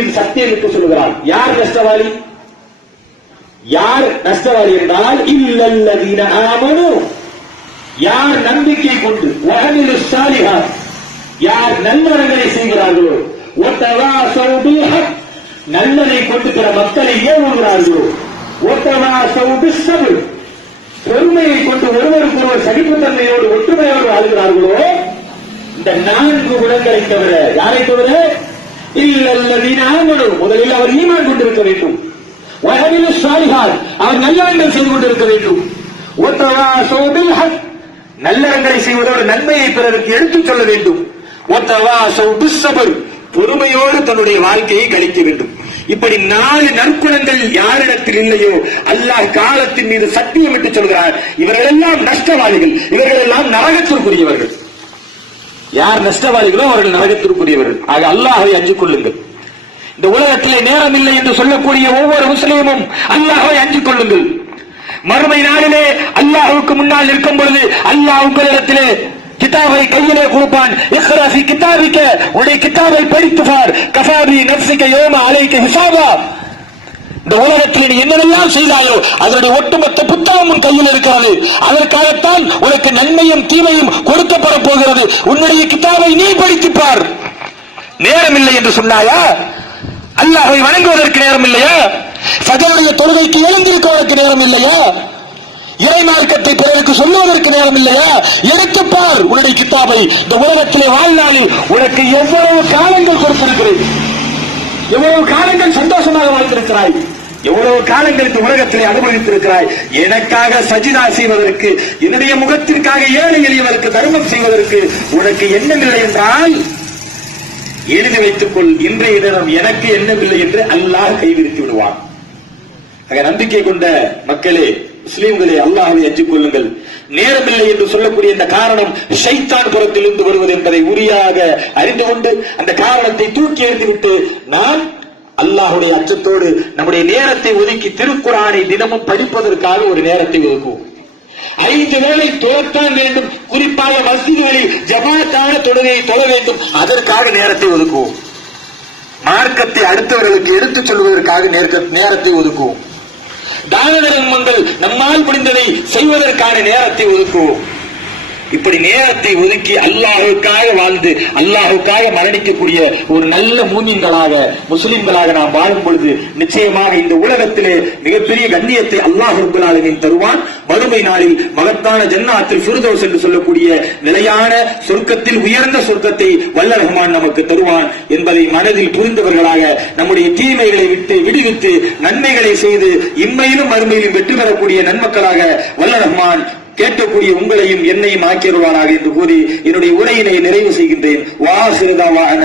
மீது சத்தியம் என்று சொல்கிறான் யார் நஷ்டவாளி? யார் நஷ்டவாளி என்றால் இல்லல்லதீன ஆமனு. யார் நம்பிக்கை கொண்டு வகனில் சாலிஹார் யார் நல்லவர்களை செய்கிறார்களோ ஒத்தவாசௌ பில் நல்லதை கொண்டு பிற மக்களை ஏவுகிறார்களோ ஒத்தவாசௌ பிஸ்ஸப்ர் பொறுமையை கொண்டு ஒருவருக்கொருவர் சகிப்புத்தன்மையோடு ஒற்றுமையோடு வாழ்கிறார்களோ இந்த நான்கு குணங்களை தவிர யாரை தவிர முதலில் அவர் ஈமான் கொண்டிருக்க வேண்டும். வகனில் சாலிகால் அவர் நல்லவங்கள் செய்து கொண்டிருக்க வேண்டும். ஒத்தவாசௌ நல்லறங்களை செய்வதோடு நன்மையை பிறருக்கு எடுத்துச் சொல்ல வேண்டும். பொறுமையோடு தன்னுடைய வாழ்க்கையை கழிக்க வேண்டும். இப்படி நாலு நற்குணங்கள் யாரிடத்தில் இல்லையோ அல்லாஹ் காலத்தின் மீது சத்தியம் விட்டு சொல்கிறார். இவர்களெல்லாம் நஷ்டவாளிகள் இவர்களெல்லாம் நரகத்திற்குரியவர்கள். யார் நஷ்டவாளிகளோ அவர்கள் நரகத்திற்குரியவர்கள். ஆக அல்லாஹை அஞ்சு கொள்ளுங்கள். இந்த உலகத்திலே நேரம் இல்லை என்று சொல்லக்கூடிய ஒவ்வொரு முஸ்லீமும் அல்லாஹை அஞ்சு கொள்ளுங்கள். மறுமை நாளிலே அல்லாஹுக்கு முன்னால் இருக்கும் பொழுது அல்லாஹ் உங்களிடத்திலே கிதாபை கையிலே கொடுப்பான். இஸ்ராசி கிதாபிக்க உடைய கிதாபை படித்து பார். கசாபி நப்சிக்க யோம அலைக்க ஹிசாபா இந்த உலகத்தில் நீ என்னெல்லாம் செய்தாயோ அதனுடைய ஒட்டுமொத்த உன் கையில் இருக்கிறது. அதற்காகத்தான் உனக்கு நன்மையும் தீமையும் கொடுக்கப்பட போகிறது. உன்னுடைய கிதாபை நீ படித்துப் பார் நேரம் இல்லை என்று சொன்னாயா? அல்லாஹை வணங்குவதற்கு நேரம் இல்லையா சகலுடைய தொழுகைக்கு எழுந்திருக்கிறதற்கு நேரம் இல்லையா இறை மார்க்கத்தை பிறருக்கு சொல்லுவதற்கு நேரம் இல்லையா எடுத்து பார் உன்னுடைய கித்தாபை இந்த உலகத்திலே வாழ்நாளில் உனக்கு எவ்வளவு காலங்கள் கொடுத்திருக்கிறேன். எவ்வளவு காலங்கள் சந்தோஷமாக வாழ்ந்திருக்கிறாய். எவ்வளவு காலங்கள் இந்த உலகத்திலே அனுபவித்திருக்கிறாய்? எனக்காக சஜிதா செய்வதற்கு என்னுடைய முகத்திற்காக ஏழை எளியவருக்கு தர்மம் செய்வதற்கு உனக்கு எண்ணமில்லை என்றால் எழுதி வைத்துக் கொள் இன்றைய தினம் எனக்கு எண்ணமில்லை என்று அல்லாஹ் கைவிரித்து விடுவான். ஆக நம்பிக்கை கொண்ட மக்களே முஸ்லீம்களை அல்லாஹை அஞ்சிக் கொள்ளுங்கள். நேரமில்லை என்று சொல்லக்கூடிய இந்த காரணம் ஷைத்தான் புறத்திலிருந்து வருவது என்பதை உரியாக அறிந்து கொண்டு அந்த காரணத்தை தூக்கி எறிந்துவிட்டு நான் அல்லாஹுடைய அச்சத்தோடு நம்முடைய நேரத்தை ஒதுக்கி திருக்குறானை தினமும் படிப்பதற்காக ஒரு நேரத்தை ஒதுக்குவோம். ஐந்து வேளை தொழத்தான் வேண்டும். குறிப்பாக மசிதிகளில் ஜமாத்தான தொழுகையை தொழ வேண்டும். அதற்காக நேரத்தை ஒதுக்குவோம். மார்க்கத்தை அடுத்தவர்களுக்கு எடுத்துச் சொல்வதற்காக நேரத்தை ஒதுக்குவோம். தான தர்மங்கள் நம்மால் முடிந்ததை செய்வதற்கான நேரத்தை ஒதுக்குவோம். இப்படி நேரத்தை ஒதுக்கி அல்லாஹுக்காக வாழ்ந்து அல்லாஹுக்காக மரணிக்கக்கூடிய ஒரு நல்ல மூமியங்களாக முஸ்லிம்களாக நாம் வாழும் பொழுது நிச்சயமாக இந்த உலகத்திலே மிகப்பெரிய கண்ணியத்தை அல்லாஹ் ரப்பல் தருவான். மறுமை நாளில் மகத்தான ஜன்னாத்தில் சுருதோஸ் என்று சொல்லக்கூடிய நிலையான சொர்க்கத்தில் உயர்ந்த சொர்க்கத்தை வல்ல ரஹ்மான் நமக்கு தருவான் என்பதை மனதில் புரிந்தவர்களாக நம்முடைய தீமைகளை விட்டு விடுவித்து நன்மைகளை செய்து இம்மையிலும் மறுமையிலும் வெற்றி பெறக்கூடிய நன்மக்களாக வல்ல ரஹ்மான் கேட்கக்கூடிய உங்களையும் என்னையும் ஆக்கிடுவாராக என்று கூறி என்னுடைய உரையினை நிறைவு செய்கின்றேன். வா வாசிறுதாவான